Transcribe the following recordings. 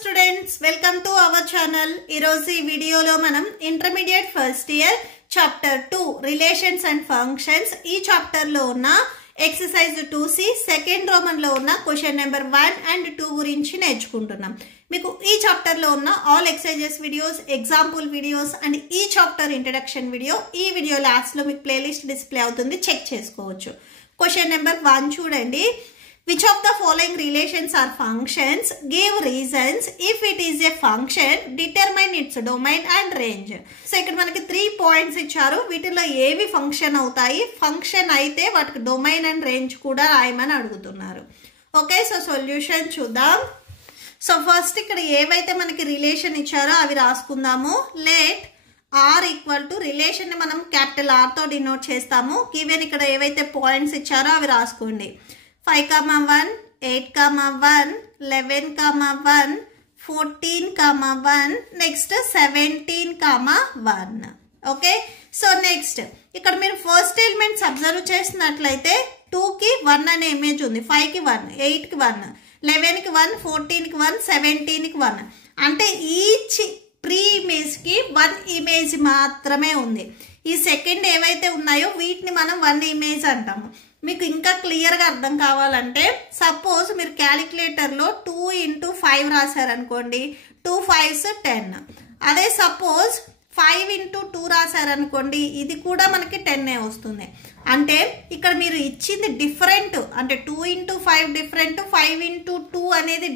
students, welcome to our channel. ఈరోజు ఈ వీడియోలో మనం intermediate first year chapter 2 relations and functions ఈ చాప్టర్ లో ఉన్న ఎక్సర్సైజ్ 2C సెకండ్ రోమన్ లో ఉన్న క్వశ్చన్ నెంబర్ 1 అండ్ 2 గురించి నేర్చుకుంటున్నాం. మీకు ఈ చాప్టర్ లో ఉన్న all exercises videos, example videos and ఈ చాప్టర్ ఇంట్రడక్షన్ వీడియో ఈ వీడియో లాస్ట్ లో మీకు ప్లేలిస్ట్ డిస్ప్లే అవుతుంది, చెక్ చేసుకోవచ్చు. క్వశ్చన్ నెంబర్ 1 చూడండి. Which of the following relations are functions? Give reasons. If it is a function, determine its domain and range. So ఇక్కడ మనకి 3 points ఇచ్చారు. వీటిలో ఏవి ఫంక్షన్ అవుతాయి, ఫంక్షన్ అయితే వాటికి డొమైన్ అండ్ రేంజ్ కూడా రాయమని అడుగుతున్నారు. ఓకే, సో సొల్యూషన్ చూద్దాం. సో ఫస్ట్ ఇక్కడ ఏవైతే మనకి రిలేషన్ ఇచ్చారో అవి రాసుకుందాము. Let are equal to relation మనం క్యాపిటల్ ఆర్ తో డినోట్ చేస్తాము. గివెన్ ఇక్కడ ఏవైతే పాయింట్స్ ఇచ్చారో అవి రాసుకోండి. 5, 8, 1, 11, 1, 14, 1, నెక్స్ట్ 17, 1. ఓకే, సో నెక్స్ట్ ఇక్కడ మీరు ఫస్ట్ ఎలిమెంట్స్ అబ్జర్వ్ చేసినట్లయితే 2కి 1 అనే ఇమేజ్ ఉంది, 5కి 1, 8కి 1, 11కి 1, 14కి 1, 17కి 1. అంటే ఈచ్ ప్రీ ఇమేజ్కి 1 ఇమేజ్ మాత్రమే ఉంది. ఈ సెకండ్ ఏవైతే ఉన్నాయో వీటిని మనం 1 ఇమేజ్ అంటాము. మీకు ఇంకా క్లియర్గా అర్థం కావాలంటే సపోజ్ మీరు క్యాలిక్యులేటర్లో 2 × 5 రాశారనుకోండి, 2 5s 10. అదే సపోజ్ 5 × 2 రాశారనుకోండి, ఇది కూడా మనకి 10 వస్తుంది. అంటే ఇక్కడ మీరు ఇచ్చింది డిఫరెంట్, అంటే 2 × 5 డిఫరెంట్, 5 × 2 అనేది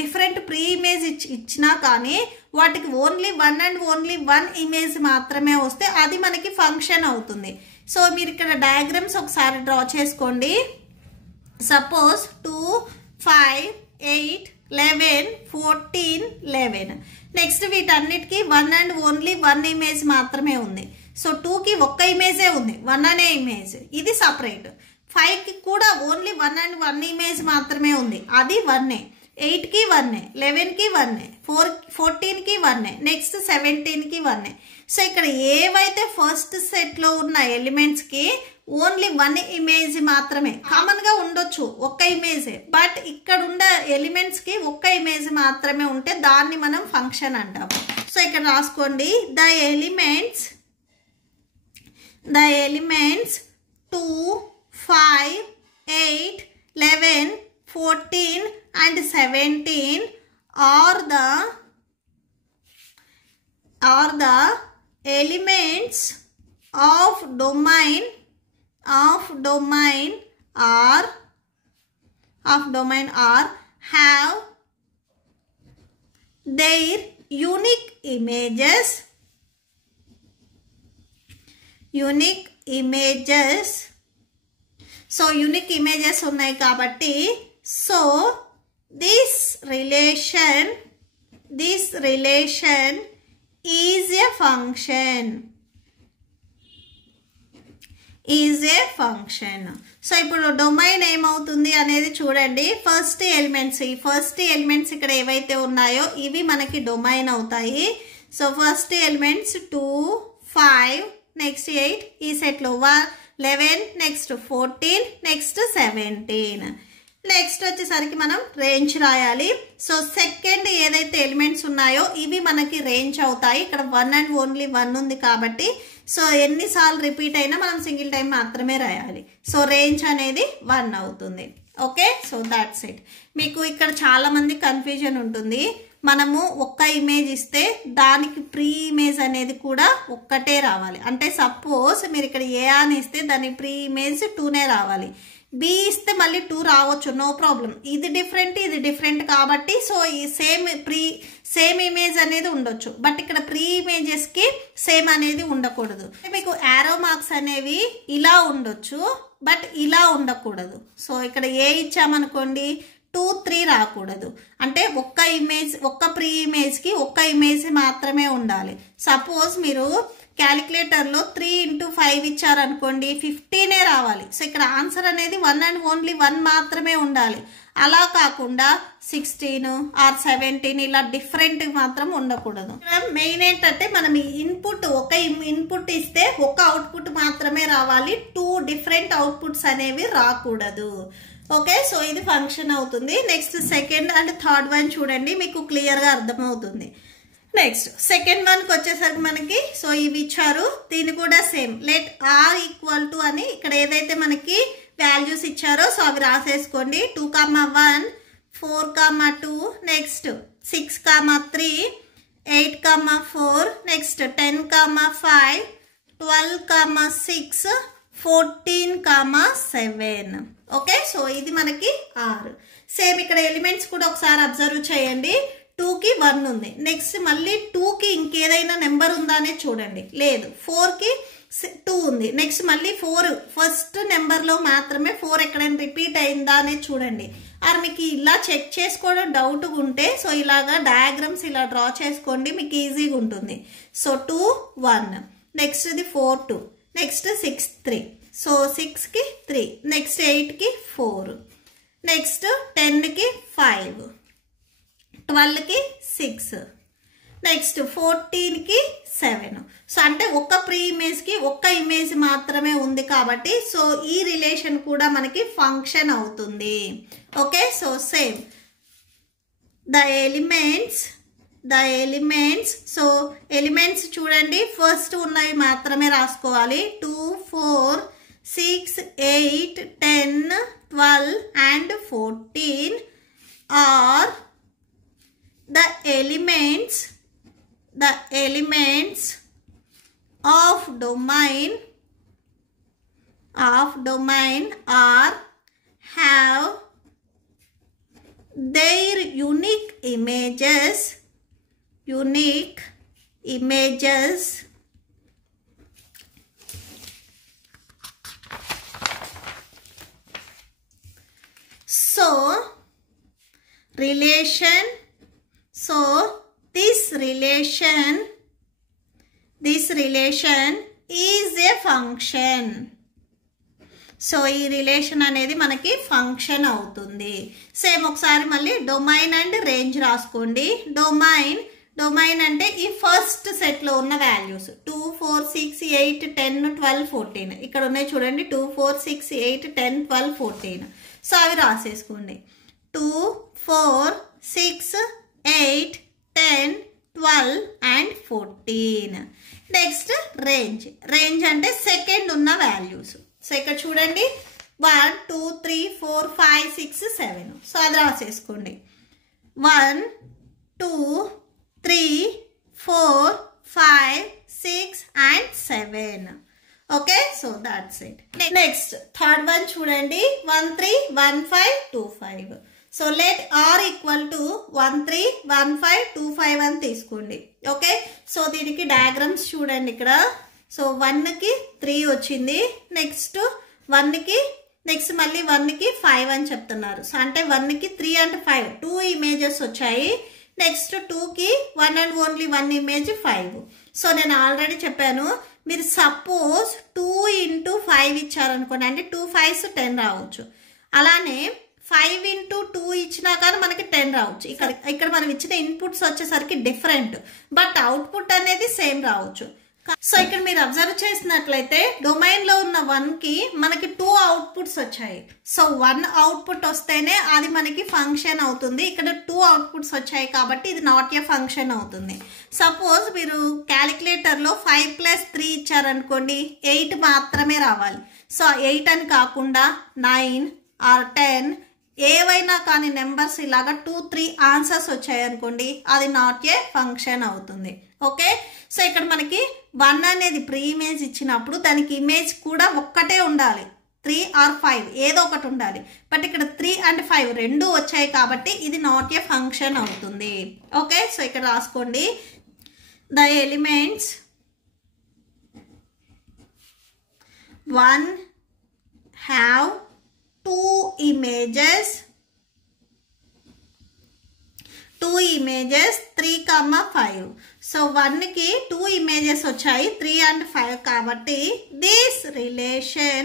డిఫరెంట్ ప్రీ ఇమేజ్ ఇచ్చినా కానీ వాటికి ఓన్లీ 1 అండ్ ఓన్లీ 1 ఇమేజ్ మాత్రమే వస్తే అది మనకి ఫంక్షన్ అవుతుంది. సో మీరు ఇక్కడ డయాగ్రామ్స్ ఒకసారి డ్రా చేసుకోండి. సపోజ్ 2, 5, 8, 11, 14, 11. నెక్స్ట్ వీటన్నిటికీ 1 అండ్ ఓన్లీ 1 ఇమేజ్ మాత్రమే ఉంది. సో 2కి ఒక్క ఇమేజే ఉంది, 1 అనే ఇమేజ్, ఇది సపరేట్. 5కి కూడా ఓన్లీ 1 అండ్ 1 ఇమేజ్ మాత్రమే ఉంది, అది 1. 8కి 1, 11కి 1, 14కి 1, నెక్స్ట్ 17కి 1. సో ఇక్కడ ఏవైతే ఫస్ట్ సెట్లో ఉన్న ఎలిమెంట్స్కి ఓన్లీ 1 ఇమేజ్ మాత్రమే, కామన్గా ఉండొచ్చు ఒక్క ఇమేజే, బట్ ఇక్కడ ఉండే ఎలిమెంట్స్కి ఒక్క ఇమేజ్ మాత్రమే ఉంటే దాన్ని మనం ఫంక్షన్ అంటాము. సో ఇక్కడ రాసుకోండి. The elements 2, 5, 8, 11, 14 and 17 are the elements of domain R have their unique images. So unique images ఉన్నాయి కాబట్టి so this relation is a function. So ఇప్పుడు డొమైన్ ఏమవుతుంది అనేది చూడండి. ఫస్ట్ ఎలిమెంట్స్ ఇక్కడ ఏవైతే ఉన్నాయో ఇవి మనకి డొమైన్ అవుతాయి. సో ఫస్ట్ ఎలిమెంట్స్ 2, 5, నెక్స్ట్ 8, ఈ సెట్లో 11, నెక్స్ట్ 14, నెక్స్ట్ 17. నెక్స్ట్ వచ్చేసరికి మనం రేంజ్ రాయాలి. సో సెకండ్ ఏదైతే ఎలిమెంట్స్ ఉన్నాయో ఇవి మనకి రేంజ్ అవుతాయి. ఇక్కడ 1 అండ్ ఓన్లీ 1 ఉంది కాబట్టి సో ఎన్నిసార్లు రిపీట్ అయినా మనం సింగిల్ టైం మాత్రమే రాయాలి. సో రేంజ్ అనేది 1 అవుతుంది. Okay, so that's it. మీకు ఇక్కడ చాలా మంది కన్ఫ్యూజన్ ఉంటుంది. మనము ఒక్క ఇమేజ్ ఇస్తే దానికి ప్రీ ఇమేజ్ అనేది కూడా ఒక్కటే రావాలి. అంటే సపోజ్ మీరు ఇక్కడ ఏ అని ఇస్తే దాని ప్రీ ఇమేజ్ 2నే రావాలి. బి ఇస్తే మళ్ళీ 2 రావచ్చు, నో ప్రాబ్లం. ఇది డిఫరెంట్ కాబట్టి సో ఈ సేమ్ ఇమేజ్ అనేది ఉండొచ్చు, బట్ ఇక్కడ ప్రీ ఇమేజెస్కి సేమ్ అనేది ఉండకూడదు. మీకు యారో మార్క్స్ అనేవి ఇలా ఉండొచ్చు, బట్ ఇలా ఉండకూడదు. సో ఇక్కడ ఏ ఇచ్చామనుకోండి 2, 3 రాకూడదు. అంటే ఒక్క ప్రీ ఇమేజ్కి ఒక్క ఇమేజ్ మాత్రమే ఉండాలి. సపోజ్ మీరు క్యాలిక్యులేటర్లో 3 × 5 ఇచ్చారనుకోండి, 15 రావాలి. సో ఇక్కడ ఆన్సర్ అనేది 1 అండ్ ఓన్లీ 1 మాత్రమే ఉండాలి. అలా కాకుండా 16 ఆర్ 17 ఇలా డిఫరెంట్ మాత్రం ఉండకూడదు. మెయిన్ ఏంటంటే మనం ఒక ఇన్పుట్ ఇస్తే ఒక అవుట్పుట్ మాత్రమే రావాలి, 2 డిఫరెంట్ అవుట్పుట్స్ అనేవి రాకూడదు. ఓకే, సో ఇది ఫంక్షన్ అవుతుంది. Next second and third one చూడండి, మీకు క్లియర్గా అర్థమవుతుంది. నెక్స్ట్ సెకండ్ వన్కి వచ్చేసరికి మనకి సో ఇవి ఇచ్చారు, దీన్ని కూడా same let are equal to అని ఇక్కడ ఏదైతే మనకి వాల్యూస్ ఇచ్చారో సో అవి రాసేసుకోండి. 2,1 4,2 నెక్స్ట్ 6,3 8,4 నెక్స్ట్ 10,5 12,6 14,7. ఓకే, సో ఇది మనకి 6. సేమ్ ఇక్కడ ఎలిమెంట్స్ కూడా ఒకసారి అబ్జర్వ్ చేయండి. 2కి 1 ఉంది, నెక్స్ట్ మళ్ళీ 2కి ఇంకేదైనా నెంబర్ ఉందా అనేది చూడండి, లేదు. 4కి 2 ఉంది, నెక్స్ట్ మళ్ళీ 4 ఫస్ట్ నెంబర్లో మాత్రమే 4 ఎక్కడైనా రిపీట్ అయిందా అనేది చూడండి. అది మీకు ఇలా చెక్ చేసుకోవడం డౌట్గా ఉంటే సో ఇలాగా డయాగ్రామ్స్ ఇలా డ్రా చేసుకోండి, మీకు ఈజీగా ఉంటుంది. సో 2 1 నెక్స్ట్ ఇది 4 2 నెక్స్ట్ 6 3 సో 6కి 3 నెక్స్ట్ 8కి 4 నెక్స్ట్ 10కి 5 12కి 6 నెక్స్ట్ 14కి 7. సో అంటే ఒక్క ప్రీ ఇమేజ్కి ఒక్క ఇమేజ్ మాత్రమే ఉంది కాబట్టి సో ఈ రిలేషన్ కూడా మనకి ఫంక్షన్ అవుతుంది. Okay, so same the elements so elements చూడండి, ఫస్ట్ ఉన్నవి మాత్రమే రాసుకోవాలి. 2 4 6 8 10 12 and 14 are the elements of domain are have their unique images so this relation is a function. So ఈ రిలేషన్ అనేది మనకి ఫంక్షన్ అవుతుంది. సేమ్ ఒకసారి మళ్ళీ డొమైన్ అండ్ రేంజ్ రాసుకోండి. డొమైన్ అంటే ఈ ఫస్ట్ సెట్లో ఉన్న వాల్యూస్ 2 4 6 8 10 12 14 ఇక్కడ ఉన్నాయి చూడండి, 2 4 6 8 10 12 14. సో అవి రాసేసుకోండి. 2 4 6 8 10 12 and 14. నెక్స్ట్ రేంజ్ అంటే సెకండ్ ఉన్న వాల్యూస్. సో ఇక్కడ చూడండి 1 2 3 4 5 6 7 సో అది రాసేసుకోండి. 1 2 3 4 5 6 and 7. Okay, so that's it. Next third one చూడండి, 1 3 1 5 2 5. So let are equal to 1 3 1 5 2 5 అని తీసుకోండి. ఓకే, సో దీనికి డయాగ్రామ్స్ చూడండి ఇక్కడ. సో 1కి 3 వచ్చింది, నెక్స్ట్ 1కి నెక్స్ట్ మళ్ళీ 1కి 5 అని చెప్తున్నారు. సో అంటే 1కి 3 and 5 2 ఇమేజెస్ వచ్చాయి. నెక్స్ట్ 2కి 1 and ఓన్లీ 1 ఇమేజ్ 5. సో నేను ఆల్రెడీ చెప్పాను, మీరు సపోజ్ 2 into 5 ఇచ్చారనుకోండి, అంటే 2 5s 10 రావచ్చు. అలానే 5 into 2 ఇచ్చినా కానీ మనకి 10 రావచ్చు. ఇక్కడ మనం ఇచ్చిన ఇన్పుట్స్ వచ్చేసరికి డిఫరెంట్, బట్ అవుట్పుట్ అనేది సేమ్ రావచ్చు. సో ఇక్కడ మీరు అబ్జర్వ్ చేసినట్లయితే డొమైన్లో ఉన్న 1కి మనకి 2 అవుట్పుట్స్ వచ్చాయి. సో 1 అవుట్పుట్ వస్తేనే అది మనకి ఫంక్షన్ అవుతుంది. ఇక్కడ 2 అవుట్పుట్స్ వచ్చాయి కాబట్టి ఇది నాట్ ఏ ఫంక్షన్ అవుతుంది. సపోజ్ మీరు క్యాలిక్యులేటర్లో 5 + 3 ఇచ్చారనుకోండి, 8 మాత్రమే రావాలి. సో 8 అని కాకుండా 9 or 10 ఏవైనా కానీ నెంబర్స్ ఇలాగా 2 3 ఆన్సర్స్ వచ్చాయనుకోండి, అది నాట్ ఏ ఫంక్షన్ అవుతుంది. ఓకే, సో ఇక్కడ మనకి 1 అనేది ప్రీ ఇమేజ్ ఇచ్చినప్పుడు దానికి ఇమేజ్ కూడా ఒక్కటే ఉండాలి, 3 or 5 ఏదో ఒకటి ఉండాలి. బట్ ఇక్కడ 3 and 5 రెండు వచ్చాయి కాబట్టి ఇది నాట్ ఏ ఫంక్షన్ అవుతుంది. ఓకే, సో ఇక్కడ రాసుకోండి, the elements 1 have 2 images 3, 5. So 1కి 2 ఇమేజెస్ వచ్చాయి, 3 and 5 కాబట్టి this relation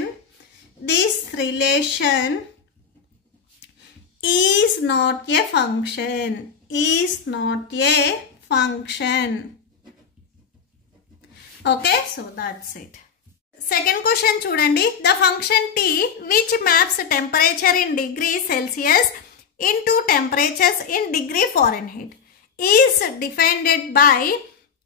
is not a function. Okay, so that's it. Second question చూడండి. The function t which maps temperature in degree Celsius into temperatures in degree Fahrenheit is defined by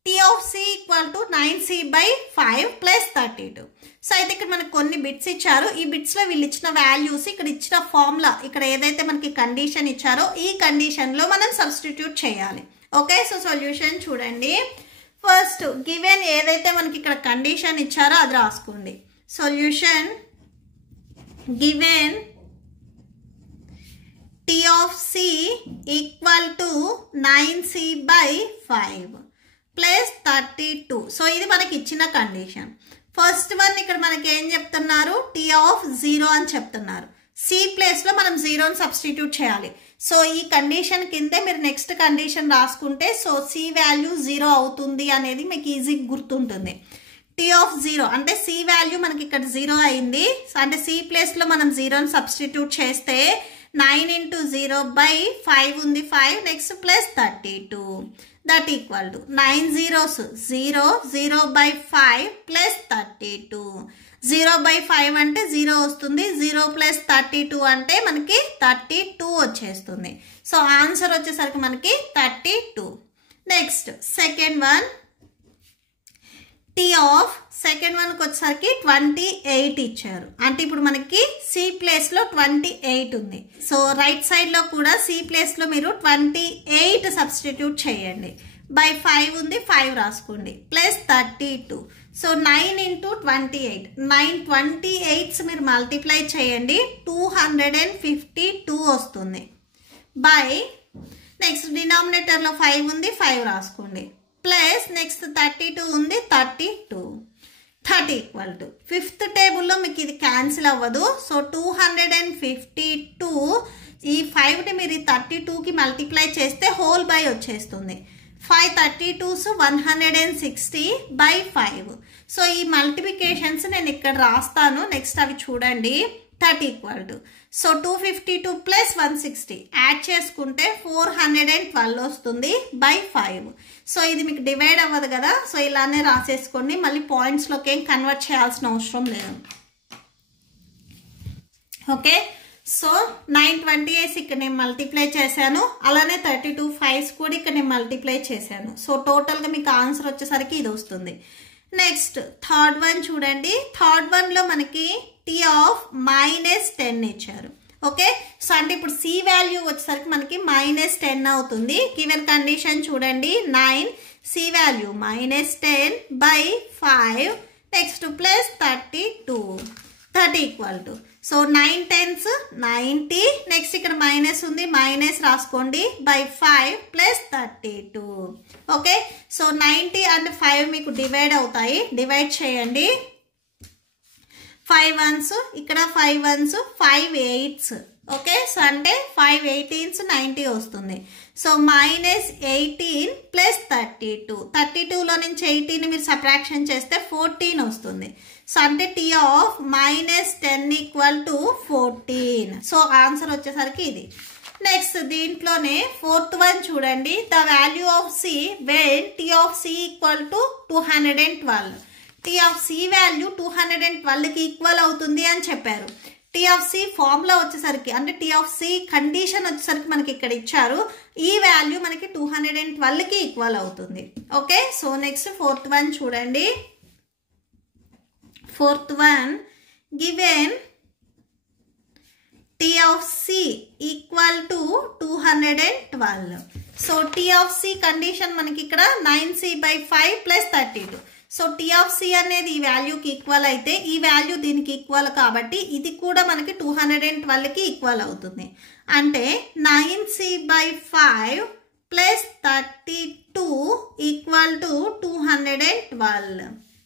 t of c equal to 9c by 5 plus 32. So అయితే ఇక్కడ మనకు కొన్ని bits ఇచ్చారు. ఈ బిట్స్లో వీళ్ళు ఇచ్చిన values ఇక్కడ ఇచ్చిన ఫార్ములా ఇక్కడ ఏదైతే మనకి కండిషన్ ఇచ్చారో ఈ కండిషన్లో మనం సబ్స్టిట్యూట్ చేయాలి. ఓకే, సో సొల్యూషన్ చూడండి. ఫస్ట్ గివెన్ ఏదైతే మనకి ఇక్కడ కండిషన్ ఇచ్చారో అది రాసుకోండి. Solution given t of c equal to 9c by 5 plus 32. So ఇది మనకి ఇచ్చిన కండిషన్. ఫస్ట్ వన్ ఇక్కడ మనకి ఏం చెప్తున్నారు, t of 0 అని చెప్తున్నారు. c ప్లేస్లో మనం 0ని సబ్స్టిట్యూట్ చేయాలి. సో ఈ కండిషన్ కిందే మీరు నెక్స్ట్ కండిషన్ రాసుకుంటే సో c వాల్యూ 0 అవుతుంది అనేది మీకు ఈజీగా గుర్తుంటుంది. t of 0 అంటే c వాల్యూ మనకి ఇక్కడ 0 అయింది. అంటే c ప్లేస్లో మనం 0ని సబ్స్టిట్యూట్ చేస్తే 9 into 0 by 5 ఉంది 5 next plus 32 that equal to 9 zeros 0 0 by 5 plus 32. 0 by 5 అంటే 0 వస్తుంది. 0 ప్లస్ 32 అంటే మనకి 32 వచ్చేస్తుంది. సో ఆన్సర్ వచ్చేసరికి మనకి 32. Next second one t of second వన్కి వచ్చేసరికి 28 ఇచ్చారు. అంటే ఇప్పుడు మనకి సి ప్లేస్లో 28 ఉంది. సో రైట్ సైడ్లో కూడా సి ప్లేస్లో మీరు 28 సబ్స్టిట్యూట్ చేయండి. బై 5 ఉంది 5 రాసుకోండి ప్లస్ 32. సో 9 into 28 928 మీరు మల్టిప్లై చేయండి 252 వస్తుంది. బై నెక్స్ట్ డినామినేటర్లో 5 ఉంది 5 రాసుకోండి ప్లస్ నెక్స్ట్ 32 ఉంది 32 థర్టీ ఈక్వల్ టు ఫిఫ్త్ టేబుల్లో మీకు ఇది క్యాన్సిల్ అవ్వదు. సో 252 ఈ 5ని మీరు 32కి మల్టిప్లై చేస్తే హోల్ బై వచ్చేస్తుంది. 5 32s 160 by 5. సో ఈ మల్టిప్లికేషన్స్ నేను ఇక్కడ రాస్తాను, నెక్స్ట్ అవి చూడండి. 30 equal to so 252 plus 160 add చేసుకుంటే 412 వస్తుంది బై 5. సో ఇది మీకు డివైడ్ అవ్వదు కదా, సో ఇలానే రాసేసుకోండి. మళ్ళీ పాయింట్స్లోకి ఏం కన్వర్ట్ చేయాల్సిన అవసరం లేదు. ఓకే, సో 928 ఇక్కడ నేను మల్టిప్లై చేశాను, అలానే 32 5s కూడా ఇక్కడ నేను మల్టిప్లై చేశాను. సో టోటల్గా మీకు ఆన్సర్ వచ్చేసరికి ఇది వస్తుంది. నెక్స్ట్ థర్డ్ వన్ చూడండి. థర్డ్ వన్లో మనకి టీ ఆఫ్ -10 ఇచ్చారు. ఓకే, సో అంటే ఇప్పుడు సి వాల్యూ వచ్చేసరికి మనకి -10 అవుతుంది. గివెన్ కండిషన్ చూడండి 9 c value -10 by 5 next plus 32 30 equal to so 9 10s 90 next ఇక్కడ మైనస్ ఉంది మైనస్ రాసుకోండి by 5 plus 32. Okay, so 90 and 5 మీకు డివైడ్ అవుతాయి, డివైడ్ చేయండి. 5 1s ఇక్కడ 5 1s 5 8s. ఓకే, సో అంటే 5 18s 90 వస్తుంది. సో -18 ప్లస్ 32 32లో నుంచి 18 మీరు సబ్ట్రాక్షన్ చేస్తే 14 వస్తుంది. సో అంటే T of -10 equal to 14. So answer వచ్చేసరికి ఇది. నెక్స్ట్ దీంట్లోనే ఫోర్త్ వన్ చూడండి. The value of C when T of C equal to 212. T of C value 212కి ఈక్వల్ అవుతుంది అని చెప్పారు. టీ ఆఫ్ సి ఫార్ములా వచ్చేసరికి అంటే టీ ఆఫ్ సి కండిషన్ వచ్చేసరికి మనకి ఇక్కడ ఇచ్చారు. ఈ వాల్యూ మనకి 212కి ఈక్వల్ అవుతుంది. Okay, so next fourth one చూడండి. Fourth one given T of C equal to 212. So T of C condition మనకి ఇక్కడ 9c by 5 plus 32. So T of C అనేది ఈ వాల్యూకి ఈక్వల్ అయితే ఈ వాల్యూ దీనికి ఈక్వల్ కాబట్టి ఇది కూడా మనకి 212కి ఈక్వల్ అవుతుంది. అంటే 9c by 5 plus 32 equal to 212.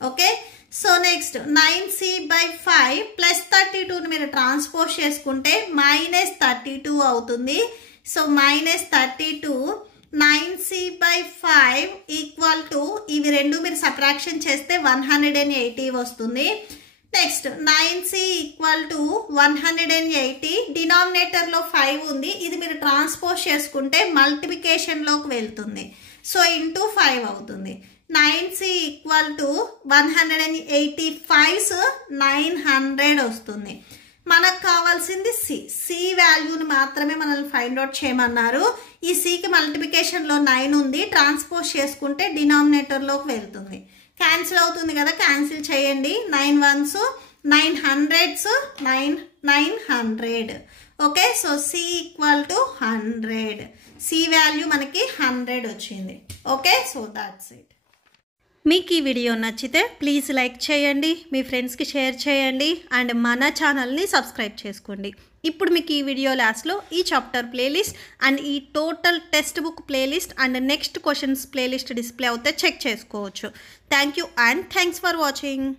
Okay, so next 9c by 5 plus 32ని మీరు ట్రాన్స్పోజ్ చేసుకుంటే -32 అవుతుంది. So -32 9c by 5 equal to ఇవి రెండు మీరు సబ్ట్రాక్షన్ చేస్తే 180 వస్తుంది. నెక్స్ట్ 9c ఈక్వల్ టు 180 డినామినేటర్లో 5 ఉంది, ఇది మీరు ట్రాన్స్పోజ్ చేసుకుంటే మల్టిప్లికేషన్లోకి వెళ్తుంది. సో ఇంటూ 5 అవుతుంది. 9c ఈక్వల్ టు 185 900 వస్తుంది. మనకు కావాల్సింది సి వాల్యూని మాత్రమే మనల్ని ఫైండ్ అవుట్ చేయమన్నారు. ఈ సికి మల్టిప్లికేషన్లో 9 ఉంది, ట్రాన్స్పోజ్ చేసుకుంటే డినామినేటర్లోకి వెళ్తుంది. క్యాన్సిల్ అవుతుంది కదా, క్యాన్సిల్ చేయండి. 9 1s 900s 900. Okay, so c equal to 100. C value మనకి 100 వచ్చింది. Okay, so that's it. మీకు ఈ వీడియో నచ్చితే ప్లీజ్ లైక్ చేయండి, మీ ఫ్రెండ్స్కి షేర్ చేయండి అండ్ మన ఛానల్ని సబ్స్క్రైబ్ చేసుకోండి. ఇప్పుడు మీకు ఈ వీడియో లాస్ట్లో ఈ చాప్టర్ ప్లేలిస్ట్ అండ్ ఈ total text book playlist and next questions playlist display అవుతే చెక్ చేసుకోవచ్చు. Thank you and thanks for watching.